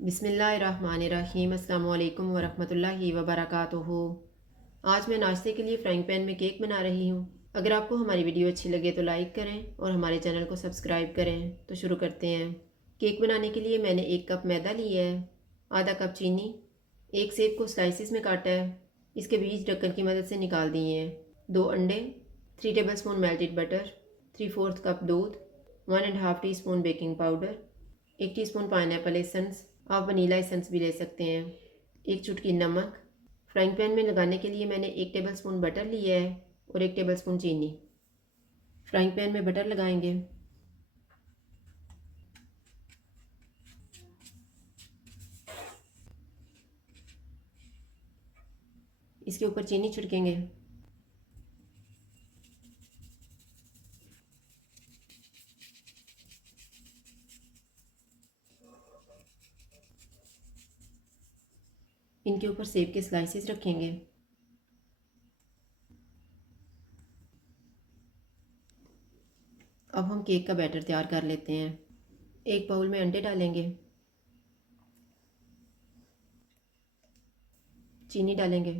बिस्मिल्लाहिर्रहमानिर्रहीम। अस्सलाम वालेकुम वरहमतुल्लाहि वबरकातुहू। आज मैं नाश्ते के लिए फ्राइंग पैन में केक बना रही हूँ। अगर आपको हमारी वीडियो अच्छी लगे तो लाइक करें और हमारे चैनल को सब्सक्राइब करें। तो शुरू करते हैं। केक बनाने के लिए मैंने 1 कप मैदा लिया है, आधा कप चीनी, एक सेब को स्लाइसिस में काटा है, इसके बीज ढक्कन की मदद से निकाल दिए हैं, 2 अंडे, 3 टेबलस्पून मेल्टेड बटर, 3/4 कप दूध, 1.5 teaspoon baking powder, 1 teaspoon pineapple essence, आप वनीला एसेंस भी ले सकते हैं, 1 चुटकी नमक। फ्राइंग पैन में लगाने के लिए मैंने 1 टेबलस्पून बटर लिया है और 1 टेबलस्पून चीनी। फ्राइंग पैन में बटर लगाएंगे। इसके ऊपर चीनी छिड़केंगे। इनके ऊपर सेब के स्लाइसेस रखेंगे। अब हम केक का बैटर तैयार कर लेते हैं। एक बाउल में अंडे डालेंगे, चीनी डालेंगे,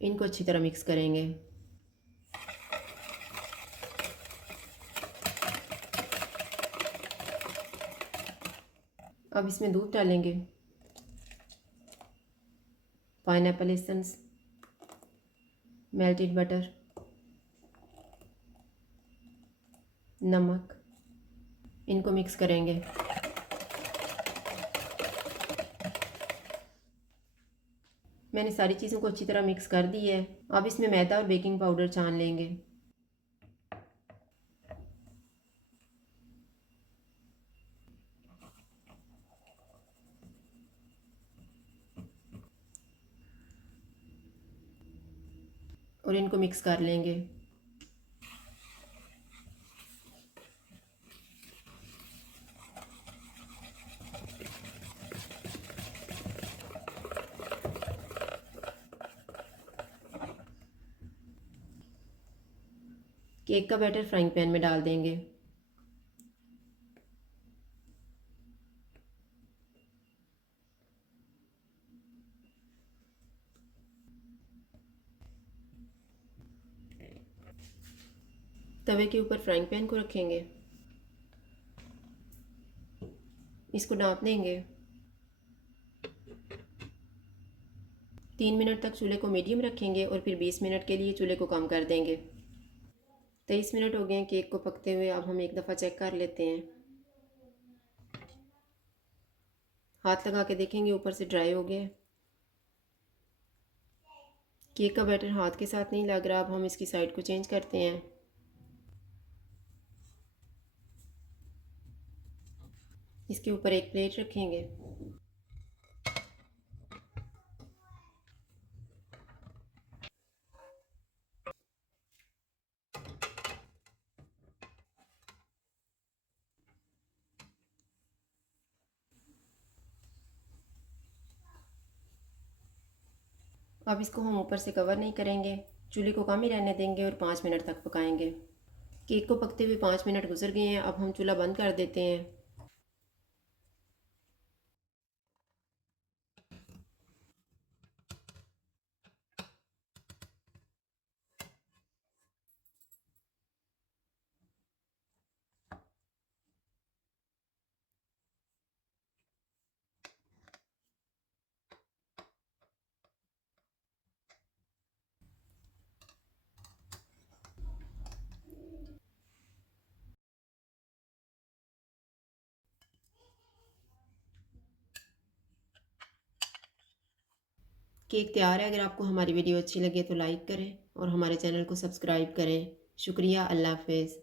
इनको अच्छी तरह मिक्स करेंगे। अब इसमें दूध डालेंगे, पाइनएप्पल एसेंस, मेल्टेड बटर, नमक, इनको मिक्स करेंगे। मैंने सारी चीज़ों को अच्छी तरह मिक्स कर दी है। अब इसमें मैदा और बेकिंग पाउडर छान लेंगे। और इनको मिक्स कर लेंगे। केक का बैटर फ्राइंग पैन में डाल देंगे। तवे के ऊपर फ्राइंग पैन को रखेंगे, इसको ढाँप देंगे। 3 मिनट तक चूल्हे को मीडियम रखेंगे और फिर 20 मिनट के लिए चूल्हे को कम कर देंगे। 23 मिनट हो गए हैं केक को पकते हुए। अब हम एक दफ़ा चेक कर लेते हैं। हाथ लगा के देखेंगे, ऊपर से ड्राई हो गया। केक का बैटर हाथ के साथ नहीं लग रहा। अब हम इसकी साइड को चेंज करते हैं। इसके ऊपर एक प्लेट रखेंगे। अब इसको हम ऊपर से कवर नहीं करेंगे, चूल्हे को कम ही रहने देंगे और 5 मिनट तक पकाएंगे। केक को पकते हुए 5 मिनट गुजर गए हैं। अब हम चूल्हा बंद कर देते हैं। केक तैयार है। अगर आपको हमारी वीडियो अच्छी लगे तो लाइक करें और हमारे चैनल को सब्सक्राइब करें। शुक्रिया। अल्लाह हाफ़िज़।